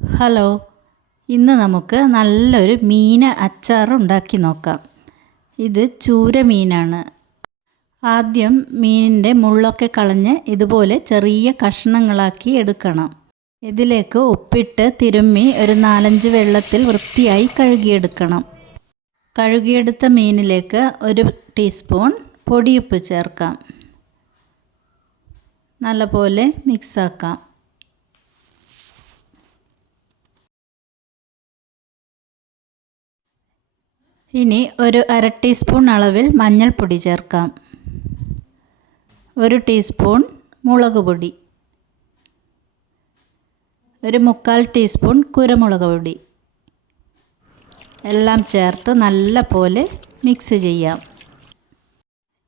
Hello ഇന്ന് നമുക്ക് നല്ലൊരു മീൻ അച്ചാർ ഉണ്ടാക്കി നോക്കാം. ഇത് ചൂര മീനാണ്. ആദ്യം മീനിന്റെ മുള്ളൊക്കെ കളഞ്ഞ് ഇതുപോലെ ചെറിയ കഷ്ണങ്ങളാക്കി എടുക്കണം. ഇതിലേക്ക് ഉപ്പിട്ട് തിരുമ്മി ഒരു നാലഞ്ച് വെള്ളത്തിൽ വൃത്തിയായി കഴുകിയെടുക്കണം. കഴുകിയെടുത്ത മീനിലേക്ക് ഒരു ടീസ്പൂൺ പൊടിയുപ്പ് ചേർക്കാം. നല്ലപോലെ മിക്സാക്കാം. ഇനി ഒരു അര ടീസ്പൂൺ അളവിൽ മഞ്ഞൾപ്പൊടി ചേർക്കാം. ഒരു ടീസ്പൂൺ മുളക് പൊടി. ഒരു മുക്കാൽ ടീസ്പൂൺ കുരുമുളക് പൊടി. എല്ലാം ചേർത്ത് നല്ല പോലെ മിക്സ് ചെയ്യാം.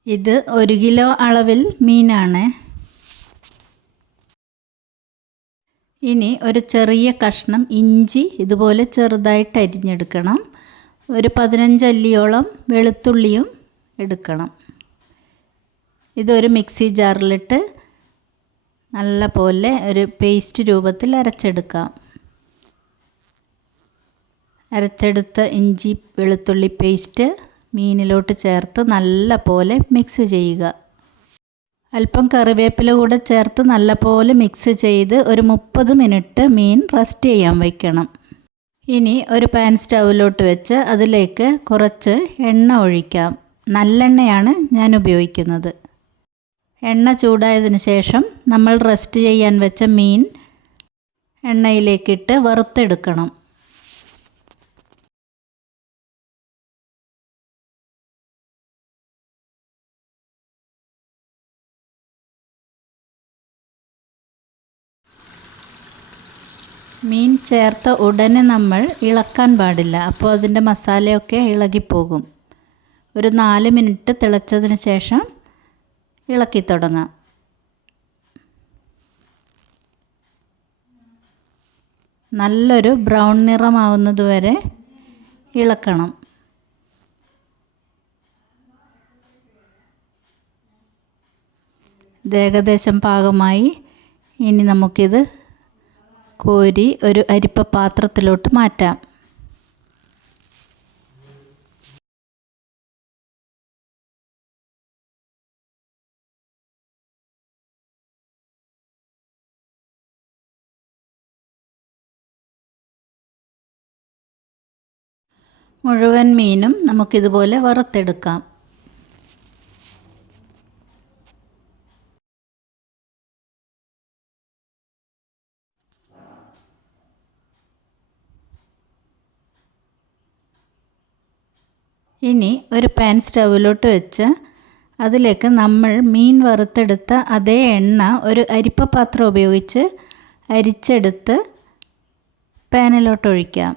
ഇത് ഒരു കിലോ അളവിൽ മീനാണ്. ഇനി ഒരു ചെറിയ കഷ്ണം ഇഞ്ചി ഇതുപോലെ ചെറുതായിട്ട് അരിഞ്ഞെടുക്കണം. ഒരു പതിനഞ്ചല്ലിയോളം വെളുത്തുള്ളിയും എടുക്കണം. ഇതൊരു മിക്സി ജാറിലിട്ട് നല്ല പോലെ ഒരു പേസ്റ്റ് രൂപത്തിൽ അരച്ചെടുക്കാം. അരച്ചെടുത്ത ഇഞ്ചി വെളുത്തുള്ളി പേസ്റ്റ് മീനിലോട്ട് ചേർത്ത് നല്ല പോലെ മിക്സ് ചെയ്യുക. അല്പം കറിവേപ്പില കൂടെ ചേർത്ത് നല്ല പോലെ മിക്സ് ചെയ്ത് ഒരു മുപ്പത് മിനിറ്റ് മീൻ റെസ്റ്റ് ചെയ്യാൻ വയ്ക്കണം ഇനി ഒരു പാൻ സ്റ്റൗവിലോട്ട് വെച്ച് അതിലേക്ക് കുറച്ച് എണ്ണ ഒഴിക്കാം. നല്ലെണ്ണയാണ് ഞാൻ ഉപയോഗിക്കുന്നത്. എണ്ണ ചൂടായതിന് ശേഷം നമ്മൾ റെസ്റ്റ് ചെയ്യാൻ വെച്ച മീൻ എണ്ണയിലേക്കിട്ട് വറുത്തെടുക്കണം. മീൻ ചേർത്ത ഉടനെ നമ്മൾ ഇളക്കാൻ പാടില്ല. അപ്പോൾ അതിന്റെ മസാലയൊക്കെ ഇളകിപ്പോകും. ഒരു നാല് മിനിറ്റ് തിളച്ചതിന് ശേഷം ഇളക്കി തുടങ്ങാം. നല്ലൊരു ബ്രൗൺ നിറമാവുന്നത് വരെ ഇളക്കണം. ഇത് ഏകദേശം പാകമായി. ഇനി നമുക്കിത് കോരി ഒരു അരിപ്പ പാത്രത്തിലോട്ട് മാറ്റാം. മുഴുവൻ മീനും നമുക്കിതുപോലെ വറുത്തെടുക്കാം. ഇനി ഒരു പാൻ സ്റ്റൗവിലോട്ട് വെച്ച് അതിലേക്ക് നമ്മൾ മീൻ വറുത്തെടുത്ത അതേ എണ്ണ ഒരു അരിപ്പ പാത്രം ഉപയോഗിച്ച് അരിച്ചെടുത്ത് പാനിലോട്ട് ഒഴിക്കാം.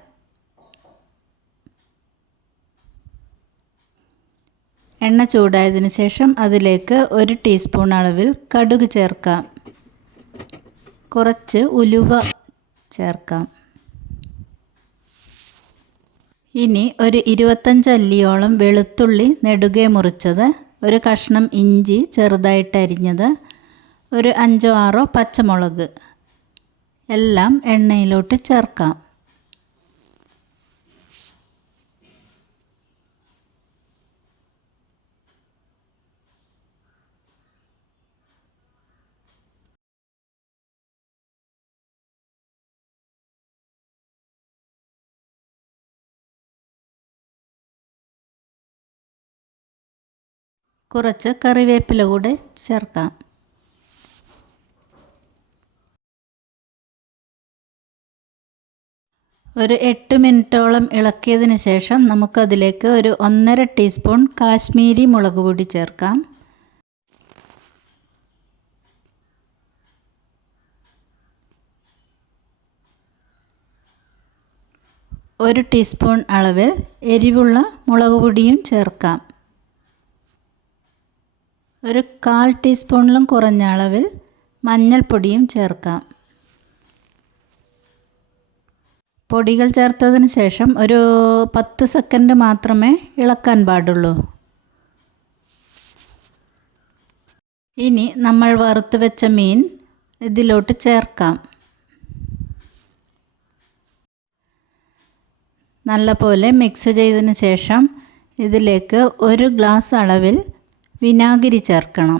എണ്ണ ചൂടായതിനു ശേഷം അതിലേക്ക് ഒരു ടീസ്പൂൺ അളവിൽ കടുക് ചേർക്കാം. കുറച്ച് ഉലുവ ചേർക്കാം. ഇനി ഒരു ഇരുപത്തഞ്ച് അല്ലിയോളം വെളുത്തുള്ളി നെടുകെ മുറിച്ചത് ഒരു കഷ്ണം ഇഞ്ചി ചെറുതായിട്ട് അരിഞ്ഞത് ഒരു അഞ്ചോ ആറോ പച്ചമുളക്. എല്ലാം എണ്ണയിലോട്ട് ചേർക്കാം. കുറച്ച് കറിവേപ്പില കൂടെ ചേർക്കാം. ഒരു എട്ട് മിനിറ്റോളം ഇളക്കിയതിന് ശേഷം നമുക്കതിലേക്ക് ഒരു ഒന്നര ടീസ്പൂൺ കാശ്മീരി മുളക് പൊടി ചേർക്കാം. ഒരു ടീസ്പൂൺ അളവിൽ എരിവുള്ള മുളക് പൊടിയും ചേർക്കാം. ഒരു കാൽ ടീസ്പൂണിലും കുറഞ്ഞ അളവിൽ മഞ്ഞൾപ്പൊടിയും ചേർക്കാം. പൊടികൾ ചേർത്തതിന് ശേഷം ഒരു പത്ത് സെക്കൻഡ് മാത്രമേ ഇളക്കാൻ പാടുള്ളൂ. ഇനി നമ്മൾ വറുത്ത് വെച്ച മീൻ ഇതിലോട്ട് ചേർക്കാം. നല്ലപോലെ മിക്സ് ചെയ്തതിന് ശേഷം ഇതിലേക്ക് ഒരു ഗ്ലാസ് അളവിൽ വിനാഗിരി ചേർക്കണം.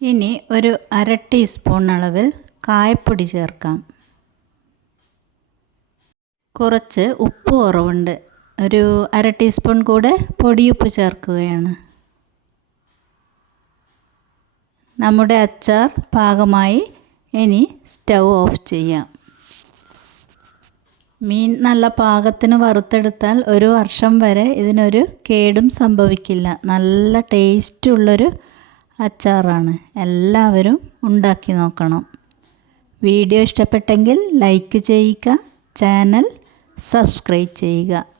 ഇനി ഒരു അര ടീസ്പൂൺ അളവിൽ കായപ്പൊടി ചേർക്കാം. കുറച്ച് ഉപ്പ് കുറവുണ്ട്. ഒരു അര ടീസ്പൂൺ കൂടെ പൊടിയുപ്പ് ചേർക്കുകയാണ്. നമ്മുടെ അച്ചാർ പാകമായി. ഇനി സ്റ്റൗ ഓഫ് ചെയ്യാം. മീൻ നല്ല പാകത്തിന് വറുത്തെടുത്താൽ ഒരു വർഷം വരെ ഇതിനൊരു കേടും സംഭവിക്കില്ല. നല്ല ടേസ്റ്റുള്ളൊരു അച്ചാറാണ്. എല്ലാവരും ഉണ്ടാക്കി നോക്കണം. വീഡിയോ ഇഷ്ടപ്പെട്ടെങ്കിൽ ലൈക്ക് ചെയ്യുക ചാനൽ സബ്സ്ക്രൈബ് ചെയ്യുക.